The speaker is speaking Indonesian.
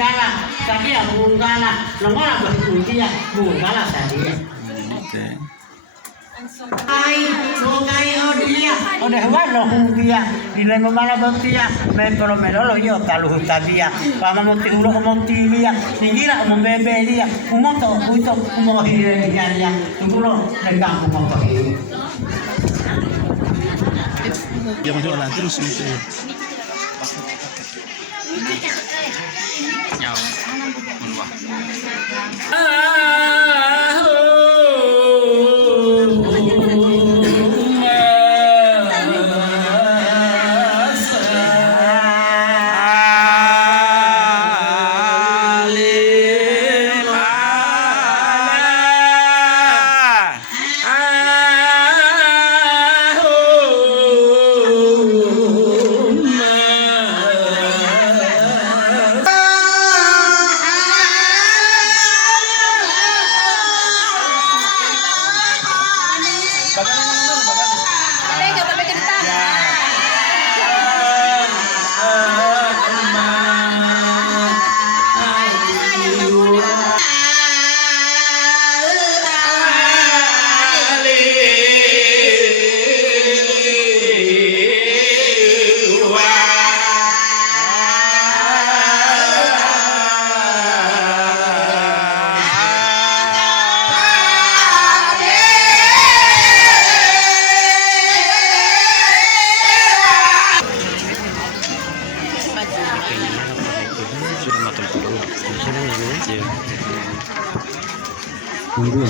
gala, tadi ya gala, nomor berkunci ya gala tadi. Oke. Mongai odia, udah walo hundia, di leno mana bentia, membro melolo yo kalau hutadia, pama mo tingulo mo tilia, singira mo bebe dia, umoto uito mo hiria dia, tingulo negang mo to. Dia masuk lah terus gitu. Ya. Tunggu.